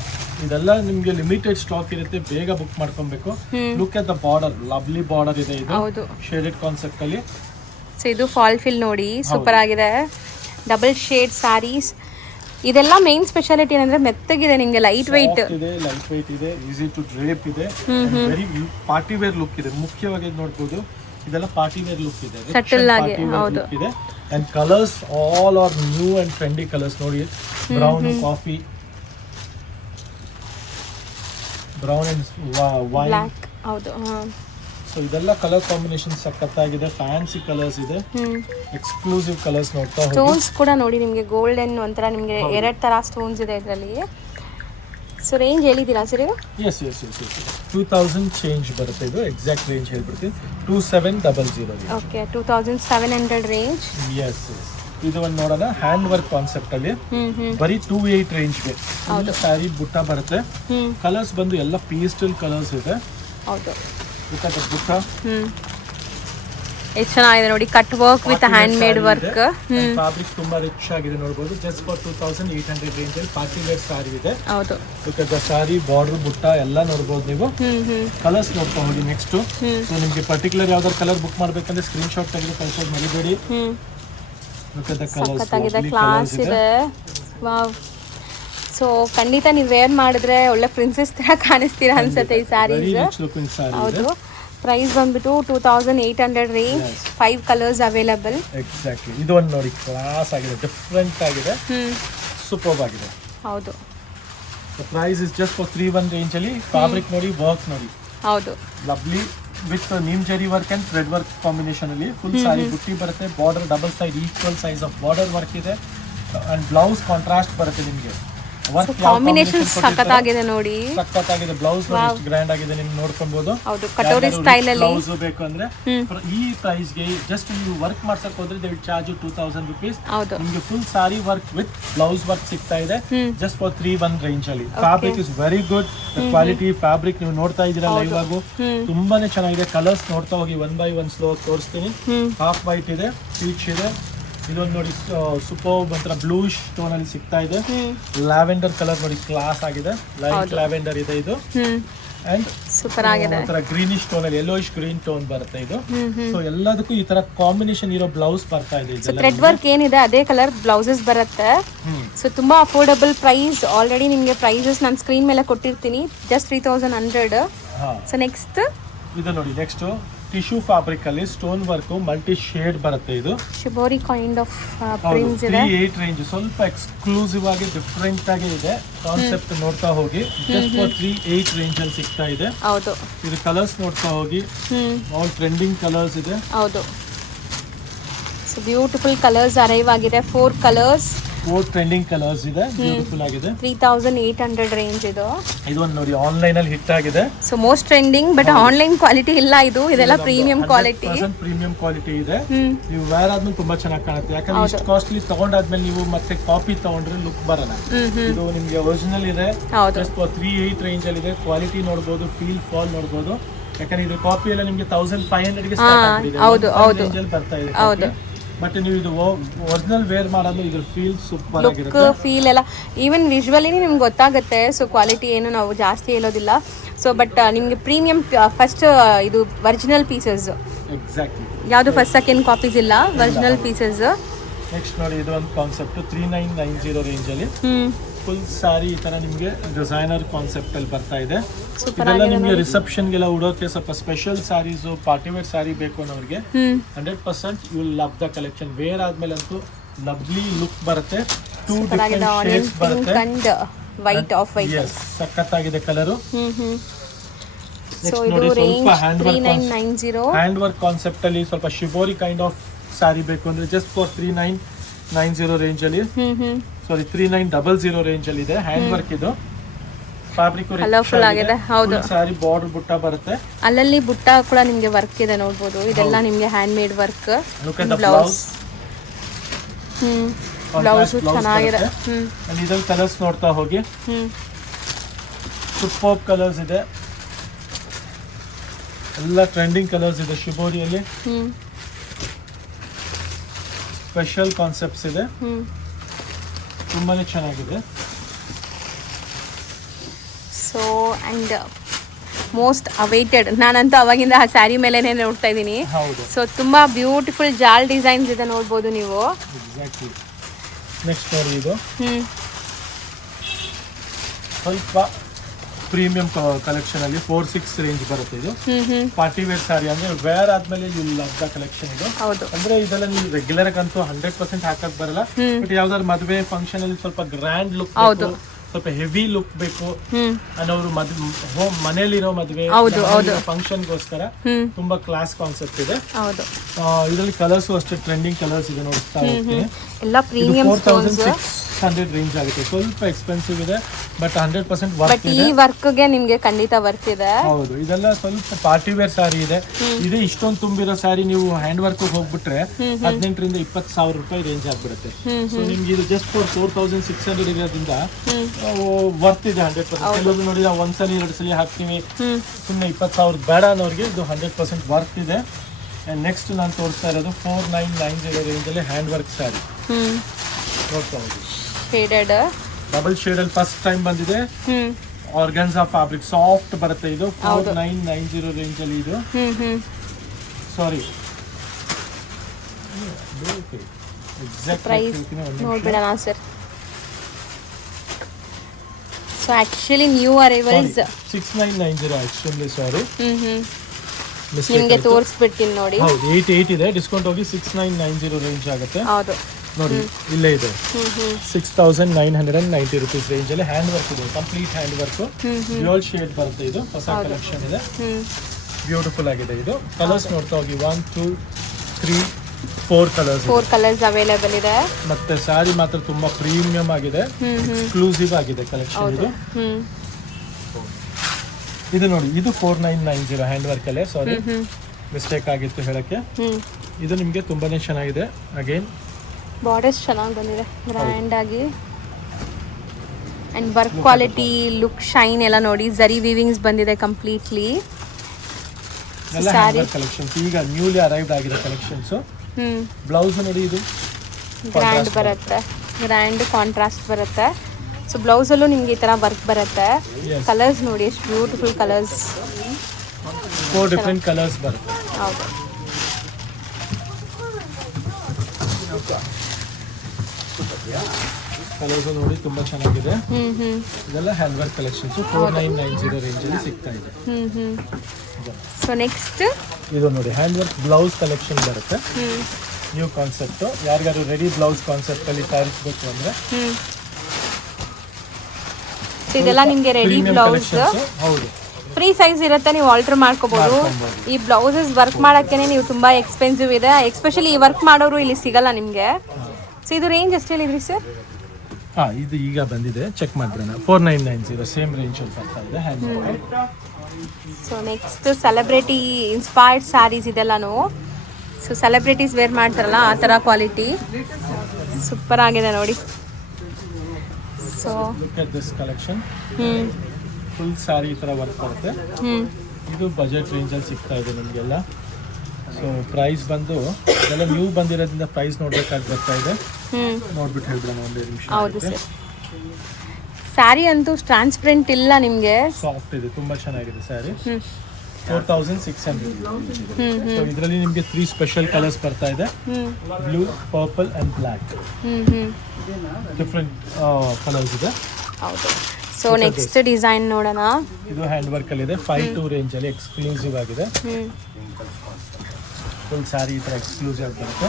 ಇದೆಲ್ಲ ನಿಮ್ಗೆ ಲಿಮಿಟೆಡ್ ಸ್ಟಾಕ್ ಇರುತ್ತೆ, ಬೇಗ ಬುಕ್ ಮಾಡ್ಕೊಬೇಕು. Look at the border, lovely border ಇದೆ ಇದು ಶೇಡೆಡ್ ಕಾನ್ಸೆಪ್ಟ್ ಅಲ್ಲಿ. ಸೊ ಇದು ಫಾಲ್ ಫಿಲ್ ನೋಡಿ, ಸೂಪರ್ ಆಗಿದೆ. Double shade sarees. ಇದೆಲ್ಲ ಮೇನ್ ಸ್ಪೆಷಾಲಿಟಿ ಏನಂದ್ರೆ ಮೆತ್ತಗಿದೆ, ನಿಮಗೆ ಲೈಟ್ ವೆಯ್ಟ್ ಇದೆ, ಲೈಟ್ ವೆಯ್ಟ್ ಇದೆ, ಈಸಿ ಟು ಡ್ರೇಪ್ ಇದೆ, ವೆರಿ ಪಾರ್ಟಿ ವೇರ್ ಲುಕ್ ಇದೆ. ಮುಖ್ಯವಾಗಿ ನೋಡಬಹುದು, ಇದೆಲ್ಲ ಪಾರ್ಟಿ ವೇರ್ ಲುಕ್ ಇದೆ, ಸಟಲ್ ಆಗಿ. ಹೌದು, ಇದೆ. And colours all are new and trendy colours ನೋಡಿ. Brown, coffee, brown and wine. Block. ಹೌದು. ಸೊ ಇದೆಲ್ಲ ಕಲರ್ ಕಾಂಬಿನೇಷನ್ ಸಖತ್ತಾಗಿದೆ. ಫ್ಯಾನ್ಸಿ ಕಲರ್ಸ್ ಇದೆ, ಎಕ್ಸ್ಕ್ಲೂಸಿವ್ ಕಲರ್ಸ್ ನೋಡ್ತಾ ಹೋಗಿ. ಸ್ಟೋನ್ಸ್ ಕೂಡ ನೋಡಿ ನಿಮಗೆ ಗೋಲ್ಡನ್ ಒಂಥರ ನಿಮಗೆ 2 ತರ ಸ್ಟೋನ್ಸ್ ಇದೆ ಇದರಲ್ಲಿ. ಸೊ ರೇಂಜ್ ಹೇಳಿದ್ದೀರಾ ಸರ್ ಇದು? ಎಸ್ 2000 ಚೇಂಜ್ ಬರುತ್ತೆ ಇದು. ಎಕ್ಸಾಕ್ಟ್ ರೇಂಜ್ ಹೇಳ್ಬಿಡ್ತೀನಿ, 2700. Okay, 2700 range. ಎಸ್ ಇದು ಒಂದು ನೋಡೋಣ. ಹ್ಯಾಂಡ್ ವರ್ಕ್ ಕಾನ್ಸೆಪ್ಟ್ ಅಲ್ಲಿ ಬರೀ 28 ರೇಂಜ್ಗೆ ಸ್ಯಾರಿ ಬುಟ್ಟ ಬರುತ್ತೆ. ಕಲರ್ಸ್ ಬಂದು ಎಲ್ಲ ಪೀಸ್ಟಲ್ ಕಲರ್ಸ್ ಇದೆ. ಹೌದು, ಬುಟ್ಟ ಎಷ್ಟು ಚೆನ್ನಾಗಿದೆ ನೋಡಿ, cut work with hand made work. Fabric ತುಂಬಾ ರಿಚ್ ಆಗಿದೆ ನೋಡಬಹುದು. ಜಸ್ಟ್ ಫಾರ್ 2800 ರೇಂಜ್ ಅಲ್ಲಿ ಪಾರ್ಟಿ ವೇರ್ ಸಾರಿ ಇದೆ. ಹೌದು, ಸಾರಿ ಬಾರ್ಡರ್ ಬುಟ್ಟ ಎಲ್ಲ ನೋಡಬಹುದು ನೀವು. ಕಲರ್ಸ್ ನೋಡ್ತಾ ಹೋಗಿ. ನೆಕ್ಸ್ಟ್ ಸೊ ನಿಮ್ಗೆ ಪರ್ಟಿಕ್ಯುಲರ್ ಯಾವ್ದಾದ್ರು ಕಲರ್ ಬುಕ್ ಮಾಡ್ಬೇಕಂದ್ರೆ ಸ್ಕ್ರೀನ್ ಶಾಟ್ ತೆಗೆದು ಕಳ್ಸೋದು ಮರಿಬೇಡಿ. ಕ್ಲಾಸ್ ಇದೆ. ವಾವ್. ಸೊ ಖಂಡಿತ ನೀವು ವೇರ್ ಮಾಡಿದ್ರೆ ಒಳ್ಳೆ ಪ್ರಿನ್ಸೆಸ್ ತರ ಕಾಣಿಸ್ತೀರಾ ಅನ್ಸುತ್ತೆ ಈ ಸ್ಯಾರೀಸ್. ಹೌದು. ಪ್ರೈಸ್ ಬಂದ್ಬಿಟ್ಟು 2800 ರೇಂಜ್. 5 colours available. ಎಕ್ಸಾಕ್ಟ್ಲಿ. ಇದು ಒಂದು ನೋಡಿ, ಕ್ಲಾಸ್ ಆಗಿದೆ, ಡಿಫ್ರೆಂಟ್ ಆಗಿದೆ, ಸೂಪರ್ ಆಗಿದೆ. ಹೌದು. Price is just for 31 range ಅಲ್ಲಿ. ಫ್ಯಾಬ್ರಿಕ್ ನೋಡಿ, ವರ್ಕ್ ನೋಡಿ. ಹೌದು, lovely with neem zari work and thread work combination ಅಲ್ಲಿ ಫುಲ್ ಸಾರಿ ಬುಟ್ಟಿ ಬರುತ್ತೆ. Border double side equal size of border work ಇದೆ. ಅಂಡ್ ಬ್ಲೌಸ್ ಕಾಂಟ್ರಾಸ್ಟ್ ಬರುತ್ತೆ ನಿಮಗೆ. ಕಾಂಬಿನೇಷನ್ ಸಖತ್ತಾಗಿದೆ ನೋಡಿ, ಸಖತ್ತಾಗಿದೆ. ಬ್ಲೌಸ್ ಎಷ್ಟು ಗ್ರ್ಯಾಂಡ್ ಆಗಿದೆ ನಿಮ್ಗೆ ನೋಡ್ಕೊಬಹುದು. ಹೌದು, ಕಟೋರಿ ಸ್ಟೈಲ್ ಅಲ್ಲಿ ಬ್ಲೌಸ್ ಬೇಕು ಅಂದ್ರೆ ಈ ಪ್ರೈಸ್ ಗೆ ಜಸ್ಟ್ ನೀವು ವರ್ಕ್ ಮಾಡ್ಸಕ್ ಹೋದ್ರೆ ದೇ ವಿಲ್ ಚಾರ್ಜ್ 2000 rupees. ನಿಮಗೆ full sorry work with blouse work ಸಿಗ್ತಾ ಇದೆ ಜಸ್ಟ್ ಫಾರ್ 31 ರೇಂಜ್ ಅಲ್ಲಿ. Fabric is very good. Quality fabric ನೀವು ನೋಡ್ತಾ ಇದ್ದೀರಾ ಲೈವ್ ಆಗು, ತುಂಬಾನೇ ಚೆನ್ನಾಗಿದೆ. ಕಲರ್ಸ್ ನೋಡ್ತಾ ಹೋಗಿ, 1 by 1 ಸ್ಲೋ ತೋರಿಸ್ತೀನಿ. ಹಾಫ್ ವೈಟ್ ಇದೆ, ಪೀಚ್ ಇದೆ, ಇದೊಂದು ನೋಡಿ ಸೂಪರ್ ಒಂಥರ ಬ್ಲೂಶ್ ಟೋನ್ ಅಲ್ಲಿ ಸಿಗ್ತಾ ಇದೆ. ಲ್ಯಾವೆಂಡರ್ ಕಲರ್ ನೋಡಿ, ಕ್ಲಾಸ್ ಆಗಿದೆ. ಲೈಟ್ ಲ್ಯಾವೆಂಡರ್ ಇದೆ ಇದು. ಅಂಡ್ ಸೂಪರ್ ಆಗಿದೆ. ಒಂಥರ ಗ್ರೀನಿಶ್ ಟೋನ್ ಅಲ್ಲಿ ಯೆಲ್ಲೋಯಿಶ್ ಗ್ರೀನ್ ಟೋನ್ ಬರುತ್ತೆ ಇದು. ಸೊ ಎಲ್ಲದಕ್ಕೂ ಈ ತರ ಕಾಂಬಿನೇಷನ್ ಇರೋ ಬ್ಲೌಸ್ ಬರ್ತಾ ಇದೆ. ಸೊ ಥ್ರೆಡ್ ವರ್ಕ್ ಏನಿದೆ ಅದೇ ಕಲರ್ ಬ್ಲೌಸಸ್ ಬರುತ್ತೆ. ಸೊ ತುಂಬಾ ಅಫೋರ್ಡಬಲ್ ಪ್ರೈಸ್. ಆಲ್ರೆಡಿ ನಿಮಗೆ ಪ್ರೈಸಸ್ ನಾನು ಸ್ಕ್ರೀನ್ ಮೇಲೆ ಕೊಟ್ಟಿರ್ತೀನಿ, ಜಸ್ಟ್ 3100. ಸೊ ನೆಕ್ಸ್ಟ್ ಇದು ನೋಡಿ, ನೆಕ್ಸ್ಟ್ ಟಿಶ್ಯೂ ಫ್ಯಾಬ್ರಿಕ್ ಅಲ್ಲಿ ಸ್ಟೋನ್ ವರ್ಕ್ ಮಲ್ಟಿ ಶೇಡ್ ಬರುತ್ತೆ. ಇದು ಶಿಬೋರಿ ಕೈಂಡ್ ಆಫ್ ಪ್ರಿಂಟ್ಸ್ ಇದೆ. 38 ರೇಂಜ್, ಸ್ವಲ್ಪ ಎಕ್ಸ್ಕ್ಲೂಸಿವ್ ಆಗಿ ಡಿಫ್ರೆಂಟ್ ಆಗಿ ಇದೆ ಕಾನ್ಸೆಪ್ಟ್. ನೋಡ್ತಾ ಹೋಗಿ, ಜಸ್ಟ್ ಫಾರ್ 38 ರೇಂಜ್ ಅಲ್ಲಿ ಸಿಗ್ತಾ ಇದೆ. ಹೌದು. ಇದು ಕಲರ್ಸ್ ನೋಡ್ತಾ ಹೋಗಿ, ಆಲ್ ಟ್ರೆಂಡಿಂಗ್ ಕಲರ್ಸ್ ಇದೆ. ಹೌದು. ಸೊ ಬ್ಯೂಟಿಫುಲ್ ಕಲರ್ಸ್ ಅರೈವ್ ಆಗಿದೆ. 4 ಕಲರ್ಸ್, 4 ಟ್ರೆಂಡಿಂಗ್ ಕಲರ್ಸ್ ಇದೆ. ಬ್ಯೂಟಿಫುಲ್ ಆಗಿದೆ. 3800 ರೇಂಜ್ ಇದು. ಇದೊಂದು ನೋಡಿ, ಆನ್ಲೈನ್ ಅಲ್ಲಿ ಹಿಟ್ ಆಗಿದೆ. So most trending, but online quality ಇಲ್ಲ ಇದು. ಇದೆಲ್ಲ ಪ್ರೀಮಿಯಂ ಕ್ವಾಲಿಟಿ. ಪ್ರೀಮಿಯಂ ಕ್ವಾಲಿಟಿ ಇದೆ. ನೀವು ವೇರ್ ಆದ್ಮೇಲೆ ತುಂಬಾ ಚೆನ್ನಾಗಿ ಕಾಣುತ್ತೆ. ಯಾಕಂದ್ರೆ ಇಷ್ಟು ಕಾಸ್ಟ್ಲಿ ತಗೊಂಡಾದ್ಮೇಲೆ ನೀವು ಮತ್ತೆ ಕಾಪಿ ತಗೊಂಡ್ರೆ ಲುಕ್ ಬರಲ್ಲ. ಇದು ನಿಮ್ಗೆ ಒರಿಜಿನಲ್ ಇದೆ. ಜಸ್ಟ್ ಫಾರ್ 38 ರೇಂಜ್ ಅಲ್ಲಿ ಇದೆ. ಕ್ವಾಲಿಟಿ ನೋಡಬಹುದು, ಫೀಲ್ ಫಾಲ್ ನೋಡಬಹುದು. ಯಾಕಂದ್ರೆ ಇದು ಕಾಪಿ ಎಲ್ಲ ನಿಮ್ಗೆ 1500 ಗೆ ಸ್ಟಾರ್ಟ್ ಆಗಿದೆ. ಹೌದು ಹೌದು ಬರ್ತಾ ಇದೆ. ಹೌದು. ಬಟ್ ನೀವು ಇದು ಒರಿಜಿನಲ್ ವೇರ್ ಮಾಡಲು ಇದ್ರ ಫೀಲ್ ಸೂಪರ್ ಲುಕ್ ಆಗಿರುತ್ತೆ. ಫೀಲ್ ಎಲ್ಲ ಈವನ್ ವಿಜುವಲಿ ನಿಮ್ಗೆ ಗೊತ್ತಾಗುತ್ತೆ. ಸೊ ಕ್ವಾಲಿಟಿ ಏನು ನಾವು ಜಾಸ್ತಿ ಹೇಳೋದಿಲ್ಲ. ಸೊ ಬಟ್ ನಿಮಗೆ ಪ್ರೀಮಿಯಂ ಫಸ್ಟ್ ಇದು ಒರಿಜಿನಲ್ ಪೀಸಸ್, ಎಕ್ಸಾಕ್ಟ್ಲಿ ಯಾವುದು ಫಸ್ಟ್ ಸೆಕೆಂಡ್ ಕಾಪೀಸ್ ಇಲ್ಲ, ಒರಿಜಿನಲ್ ಪೀಸಸ್. ನೆಕ್ಸ್ಟ್ ನೋಡಿ ಇದು ಒಂದು ಕಾನ್ಸೆಪ್ಟ್ 3990 ರೇಂಜಲ್ಲಿ ಫುಲ್ ಸಾರಿ ಈ ತರ ನಿಮಗೆ ಡಿಸೈನರ್ ಕಾನ್ಸೆಪ್ಟ್ ಅಲ್ಲಿ ಬರ್ತಾ ಇದೆ. ಇದೆಲ್ಲ ನಿಮಗೆ ರಿಸೆಪ್ಷನ್ಗೆಲ್ಲ ಉಡೋಕೆ ಸ್ವಲ್ಪ special saris, party wear sari ಬೇಕು ಅನ್ನೋರಿಗೆ 100% you will love the collection. Wear ಆದ್ಮೇಲೆ ಅಂತೂ ಲವ್ಲಿ ಲುಕ್ ಬರುತ್ತೆ. 2 ಡಿಫರೆಂಟ್ ಶೇಡ್ಸ್ ಬರುತ್ತೆ. ವೈಟ್ ಆಫ್ ವೈಟ್, ಎಸ್ ಸಖತ್ತಾಗಿದೆ ಕಲರ್. ಸೊ ಇದು ರೇಂಜ್ 3990. ಹ್ಯಾಂಡ್ ವರ್ಕ್ ಕಾನ್ಸೆಪ್ಟ್ ಅಲ್ಲಿ ಸ್ವಲ್ಪ ಶಿಬೋರಿ ಕೈಂಡ್ ಆಫ್ ಸ್ಯಾರಿ ಬೇಕು ಅಂದ್ರೆ ಜಸ್ಟ್ ಫಾರ್ 3990 ರೇಂಜ್ ಅಲ್ಲಿ, ಸಾರಿ 3900 ರೇಂಜ್ ಅಲ್ಲಿ ಇದೆ. ಹ್ಯಾಂಡ್ ವರ್ಕ್ ಇದು, ಫ್ಯಾಬ್ರಿಕ್ ಕಲರ್ಫುಲ್ ಆಗಿದೆ. ಹೌದು, ಸಾರಿ ಬಾರ್ಡರ್ ಬುಟ್ಟ ಬರುತ್ತೆ. ಅಲ್ಲಲ್ಲಿ ಬುಟ್ಟ ಕೂಡ ನಿಮಗೆ ವರ್ಕ್ ಇದೆ ನೋಡ್ಬೋದು. ಇದೆಲ್ಲ ನಿಮಗೆ hand made work. Blouse blouse ಚೆನ್ನಾಗಿದೆ. ಇದ್ರಲ್ಲಿ ಕಲರ್ಸ್ ನೋಡ್ತಾ ಹೋಗಿ, ಸೂಪರ್ ಕಲರ್ಸ್ ಇದೆ, ಎಲ್ಲ ಟ್ರೆಂಡಿಂಗ್ ಕಲರ್ಸ್ ಇದೆ. ಶಿಬೋರಿಯಲ್ಲಿ ಸ್ಪೆಷಲ್ ಕಾನ್ಸೆಪ್ಟ್ಸ್ ಇದೆ, ತುಂಬಾನೇ ಚೆನ್ನಾಗಿದೆ. ಸೊ ಆ್ಯಂಡ್ ಮೋಸ್ಟ್ ಅವೈಟೆಡ್, ನಾನಂತೂ ಅವಾಗಿಂದ ಆ ಸ್ಯಾರಿ ಮೇಲೆನೇ ನೋಡ್ತಾ ಇದ್ದೀನಿ. ಹೌದು, ಸೊ ತುಂಬಾ ಬ್ಯೂಟಿಫುಲ್ ಜಾಲ್ ಡಿಸೈನ್ಸ್ ಇದೆ ನೋಡ್ಬೋದು ನೀವು. ಎಕ್ಸಾಕ್ಟ್ಲಿ. ನೆಕ್ಸ್ಟ್ ನೋಡಿ ಇದು ಸ್ವಲ್ಪ ಪ್ರೀಮಿಯಂ ಕಲೆಕ್ಷನ್ ಅಲ್ಲಿ 46 ರೇಂಜ್ ಬರುತ್ತೆ. ಇದು ಪಾರ್ಟಿ ವೇರ್ ಸಾರಿ ಅಂದ್ರೆ ವೇರ್ ಆದ್ಮೇಲೆ ಯು ಲವ್ ದ ಕಲೆಕ್ಷನ್ ಇದು. ಅಂದ್ರೆ ಇದೆಲ್ಲ ನೀವು ರೆಗ್ಯುಲರ್ ಅಂತೂ 100% ಹಾಕಕ್ ಬರಲ್ಲ. ಬಟ್ ಯಾವ್ದಾದ್ರು ಮದುವೆ ಫಂಕ್ಷನ್ ಅಲ್ಲಿ ಸ್ವಲ್ಪ ಗ್ರ್ಯಾಂಡ್ ಲುಕ್, ಸ್ವಲ್ಪ ಹೆವಿ ಲುಕ್ ಬೇಕು ಅನ್ನೋರು ಮನೇಲಿರೋ ಮದುವೆ ಫಂಕ್ಷನ್ಗೋಸ್ಕರ ತುಂಬಾ ಕ್ಲಾಸ್ ಕಾನ್ಸೆಪ್ಟ್ ಇದೆ. ಇದರಲ್ಲಿ ಕಲರ್ಸ್ ಅಷ್ಟೇ ಟ್ರೆಂಡಿಂಗ್ ಕಲರ್ಸ್ ಇದೆ ನೋಡ್ತಾ ಹೋಗ್ತೀನಿ. ಎಲ್ಲ ಪ್ರೀಮಿಯಂ 4600 ರೇಂಜ್ ಆಗುತ್ತೆ. ಸ್ವಲ್ಪ ಎಕ್ಸ್ಪೆನ್ಸಿವ್ ಇದೆ ಬಟ್ 100% ವರ್ಕ್ ಇದೆ. ಈ ವರ್ಕ್ಗೆ ನಿಮ್ಗೆ ಖಂಡಿತ ವರ್ಕ್ ಇದೆ. ಹೌದು, ಇದೆಲ್ಲ ಸ್ವಲ್ಪ ಪಾರ್ಟಿ ವೇರ್ ಸಾರಿ ಇದೆ. ಇದು ಇಷ್ಟೊಂದು ತುಂಬಿರೋ ಸಾರಿ ನೀವು ಹ್ಯಾಂಡ್ ವರ್ಕ್ ಹೋಗ್ಬಿಟ್ರೆ 18 ರಿಂದ 20,000 ರೂಪಾಯಿ ರೇಂಜ್ ಆಗ್ಬಿಡುತ್ತೆ. ಸೊ ನಿಮ್ಗೆ ಇದು ಜಸ್ಟ್ ಫಾರ್ 4600 ಇರೋದ್ರಿಂದ ವರ್ತ್ ಇದೆ 100%. ಕೆಲವೊಂದು ನೋಡಿ ನಾವು ಒಂದ್ಸಲಿ 2 ಸಲ ಹಾಕ್ತೀವಿ, ಸುಮ್ಮನೆ 20,000 ಬೇಡ ಅನ್ನೋರಿಗೆ ಇದು 100% ವರ್ತ್ ಇದೆ. ಅಂಡ್ ನೆಕ್ಸ್ಟ್ ನಾನು ತೋರಿಸ್ತಾ ಇರೋದು 4990 ರೇಂಜಲ್ಲಿ ಹ್ಯಾಂಡ್ ವರ್ಕ್ ಸ್ಯಾರಿ ನೋಡ್ತಾ ಹೋಗಿ. ಶೇಡೆಡ್ ಡಬಲ್ ಶೇಡ್ ಅಲ್ಲಿ ಫಸ್ಟ್ ಟೈಮ್ ಬಂದಿದೆ. ಆರ್ಗನ್ಸಾ ಫ್ಯಾಬ್ರಿಕ್ ಸಾಫ್ಟ್ ಬರುತ್ತೆ. ಇದು 4990 ರೇಂಜ್ ಅಲ್ಲಿ ಇದು. ಸಾರಿ ಪ್ರೈಸ್ ನೋಡ್ಬಿಡೋಣ sir. So actually new arrivals 6990. Extremely sorry, ನಿಮಗೆ ತೋರಿಸ್ಬಿಡ್ತೀನಿ ನೋಡಿ. ಹೌದು, 88 ಇದೆ, ಡಿಸ್ಕೌಂಟ್ ಹೋಗಿ 6990 ರೇಂಜ್ ಆಗುತ್ತೆ. ಹೌದು ನೋಡಿ ಇಲ್ಲೇ ಇದೆ 6990 ರೂಪೀಸ್ ರೇಂಜ್ ಅಲ್ಲಿ ಹ್ಯಾಂಡ್ ವರ್ಕ್ ಇದೆ. Complete hand work, dual shade ಬರುತ್ತೆ. ಇದು ಹೊಸ ಕಲೆಕ್ಷನ್ ಇದೆ, ಬ್ಯೂಟಿಫುಲ್ ಆಗಿದೆ. ಇದು ಕಲರ್ಸ್ ನೋಡ್ತಾ ಹೋಗಿ 1 2 3 4 ಕಲರ್ಸ್ ಅವೈಲೇಬಲ್ ಇದೆ. ಮತ್ತೆ ಸಾರಿ ಮಾತ್ರ ತುಂಬಾ ಪ್ರೀಮಿಯಂ ಆಗಿದೆ, ಎಕ್ಸ್ಕ್ಲೂಸಿವ್ ಆಗಿದೆ ಕಲೆಕ್ಷನ್ ಇದು. ಇದು ನೋಡಿ, ಇದು 4990 ಹ್ಯಾಂಡ್ ವರ್ಕ್ ಅಲ್ಲೇ, ಸಾರಿ ಮಿಸ್ಟೇಕ್ ಆಗಿತ್ತು ಹೇಳಕ್ಕೆ. ಇದು ನಿಮಗೆ ತುಂಬಾನೇ ಚೆನ್ನಾಗಿದೆ. ಅಗೇನ್ ಬಾರ್ಡರ್ಸ್ ಚೆನ್ನಾಗಿ ಬಂದಿದೆ, ಗ್ರ್ಯಾಂಡ್ ಆಗಿ. And work quality, look, shine ಎಲ್ಲ ನೋಡಿ. ಜರಿ ವೀವಿಂಗ್ಸ್ ಬಂದಿದೆ ಕಂಪ್ಲೀಟ್ಲಿ. ಸ್ಯಾರಿ ಕಲೆಕ್ಷನ್ಸ್ ಈಗ ನ್ಯೂಲಿ ಅರೈವ್ಡ್ ಆಗಿದೆ ಕಲೆಕ್ಷನ್ಸ್. ಬ್ಲೌಸ್ ನೋಡಿ, ಇದು ಗ್ರ್ಯಾಂಡ್ ಬರುತ್ತೆ, ಗ್ರ್ಯಾಂಡ್ ಕಾಂಟ್ರಾಸ್ಟ್ ಬರುತ್ತೆ. ಸೊ ಬ್ಲೌಸಲ್ಲೂ ನಿಮ್ಗೆ ಈ ಥರ ವರ್ಕ್ ಬರುತ್ತೆ. ಕಲರ್ಸ್ ನೋಡಿ ಎಷ್ಟು ಬ್ಯೂಟಿಫುಲ್ ಕಲರ್ಸ್, 4 ಡಿಫರೆಂಟ್ ಕಲರ್ಸ್ ಬರುತ್ತೆ. ಹೌದು, ಕಲರ್ಸ್ ನೋಡಿ ತುಂಬಾ ಚೆನ್ನಾಗಿದೆ. ಇದೆಲ್ಲ ಹ್ಯಾಂಡ್ ವರ್ಕ್ ಕಲೆಕ್ಷನ್ಸ್ 4990 ರೇಂಜ್ ಅಲ್ಲಿ ಸಿಗ್ತಾ ಇದೆ. ಸೊ ನೆಕ್ಸ್ಟ್ ಇದು ನೋಡಿ, ಹ್ಯಾಂಡ್ ವರ್ಕ್ ಬ್ಲೌಸ್ ಕಲೆಕ್ಷನ್ ಬರುತ್ತೆ. New concept. ಯಾರಿಗಾರು ರೆಡಿ ಬ್ಲೌಸ್ ಕಾನ್ಸೆಪ್ಟ್ ಅಲ್ಲಿ ತಯಾರಿಸಬೇಕು ಅಂದ್ರೆ ಇದೆಲ್ಲ ನಿಮಗೆ ರೆಡಿ ಬ್ಲೌಸ್. ಹೌದು, ಫ್ರೀ ಸೈಜ್ ಇರುತ್ತೆ, ನೀವು ಆಲ್ಟರ್ ಮಾಡ್ಕೋಬಹುದು. ಈ ಬ್ಲೌಸಸ್ ವರ್ಕ್ ಮಾಡೋಕ್ಕೇನೆ ನೀವು ತುಂಬಾ ಎಕ್ಸ್ಪೆನ್ಸಿವ್ ಇದೆ. ಎಸ್ಪೆಷಲಿ ಈ ವರ್ಕ್ ಮಾಡೋರು ಇಲ್ಲಿ ಸಿಗಲ್ಲ ನಿಮಗೆ. ಸೊ ಇದು ರೇಂಜ್ ಎಷ್ಟು ಹೇಳಿದ್ರಿ ಸರ್? ಇದು ಈಗ ಬಂದಿದೆ, ಚೆಕ್ ಮಾಡಿದ್ರೇನ 4990 ಸೇಮ್ ರೇಂಜ್ ಅಲ್ಲಿ ಬರ್ತಾ ಇದೆ hand work. So next celebrity inspired sarees ಇದೆಲ್ಲಾನು. ಸೊ ಸೆಲೆಬ್ರಿಟೀಸ್ ವೇರ್ ಮಾಡ್ತಾರಲ್ಲ ಆ ಥರ ಕ್ವಾಲಿಟಿ ಸೂಪರ್ ಆಗಿದೆ ನೋಡಿ. So look at this collection. Full sari ಈ ಥರ ವರ್ಕ್ ಬರುತ್ತೆ. ಇದು ಬಜೆಟ್ ರೇಂಜಲ್ಲಿ ಸಿಗ್ತಾ ಇದೆ ನಿಮಗೆಲ್ಲ. ಸೊ ಪ್ರೈಸ್ ಬಂದು ಎಲ್ಲ ನ್ಯೂ ಬಂದಿರೋದ್ರಿಂದ ಪ್ರೈಸ್ ನೋಡ್ಬೇಕಾಗಿ ಬರ್ತಾ ಇದೆ. ಹ್ಞೂ ನೋಡ್ಬಿಟ್ಟು ಹೇಳ್ಬಿಡೋಣ ಒಂದೇ ನಿಮಿಷ. ಹೌದು ಸರ್. ಸ್ಯಾರಿ ಅಂತೂ ಟ್ರಾನ್ಸ್ಪರೆಂಟ್ ಇಲ್ಲ ನಿಮಗೆ. ಸಾಫ್ಟ್ ಇದೆ, ತುಂಬ ಚೆನ್ನಾಗಿದೆ ಸ್ಯಾರಿ. ಹ್ಞೂ 4600. ಹ್ಞೂ ಸೊ ಇದರಲ್ಲಿ ನಿಮಗೆ 3 ಸ್ಪೆಷಲ್ ಕಲರ್ಸ್ ಬರ್ತಾ ಇದೆ, ಹ್ಞೂ ಬ್ಲೂ, ಪರ್ಪಲ್ ಆ್ಯಂಡ್ ಬ್ಲ್ಯಾಕ್. ಹ್ಞೂ ಹ್ಞೂ ಡಿಫ್ರೆಂಟ್ ಕಲರ್ಸ್ ಇದೆ. ಹೌದು. ಸೊ ನೆಕ್ಸ್ಟ್ ಡಿಸೈನ್ ನೋಡೋಣ. ಇದು ಹ್ಯಾಂಡ್ ವರ್ಕ್ ಅಲ್ಲಿ ಇದೆ, 5-2 ರೇಂಜ್ ಅಲ್ಲಿ ಎಕ್ಸ್ಕ್ಲೂಸಿವ್ ಆಗಿದೆ. ಹ್ಞೂ ಫುಲ್ ಸ್ಯಾರಿ ಈ ಥರ ಎಕ್ಸ್ಕ್ಲೂಸಿವ್ ಆಗಿ ಬರುತ್ತೆ.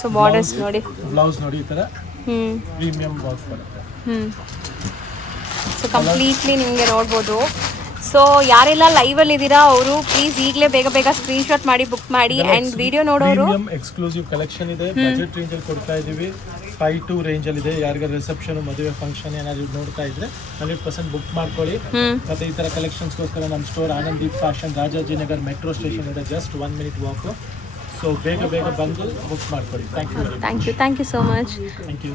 ಸೊ ಬಾರ್ಡರ್ಸ್ ನೋಡಿ. ಬ್ಲೌಸ್ ನೋಡಿ ಈ ಥರ ಹ್ಞೂ ಪ್ರೀಮಿಯಂ ವರ್ಕ್ ಬರುತ್ತೆ. ಹ್ಞೂ ಸೊ ಕಂಪ್ಲೀಟ್ಲಿ ನಿಮಗೆ ನೋಡ್ಬೋದು. ಸೊ ಯಾರೆಲ್ಲ ಲೈವಲ್ಲಿ ಇದ್ದೀರಾ ಅವರು ಪ್ಲೀಸ್ ಈಗಲೇ ಬೇಗ ಬೇಗ ಸ್ಕ್ರೀನ್ಶಾಟ್ ಮಾಡಿ ಬುಕ್ ಮಾಡಿ. ಆ್ಯಂಡ್ ವಿಡಿಯೋ ನೋಡೋರು ಪ್ರೀಮಿಯಂ ಎಕ್ಸ್ಕ್ಲೂಸಿವ್ ಕಲೆಕ್ಷನ್ ಇದೆ, ಬಜೆಟ್ ರೇಂಜ್ ಅಲ್ಲಿ ಕೊಡ್ತಾ ಇದೀವಿ. 5-2 ರೇಂಜ್ ಅಲ್ಲಿ ಇದೆ. ಯಾರಿಗಾರ ರಿಸೆಪ್ಷನ್, ಮದುವೆ ಫಂಕ್ಷನ್ ಏನಾದ್ರು ನೋಡ್ತಾ ಇದ್ರೆ 100% ಬುಕ್ ಮಾಡ್ಕೊಳ್ಳಿ. ಮತ್ತೆ ಈ ತರ ಕಲೆಕ್ಷನ್ಸ್ಗೋಸ್ಕರ ನಮ್ಮ store Anandeep fashion, Rajajinagar metro station ಇದೆ, ಜಸ್ಟ್ 1 minute ವಾಕ್. ಸೊ ಬೇಗ ಬೇಗ ಬಂದು ಬುಕ್ ಮಾಡ್ಕೊಳ್ಳಿ. Thank you thank you so much. Thank you.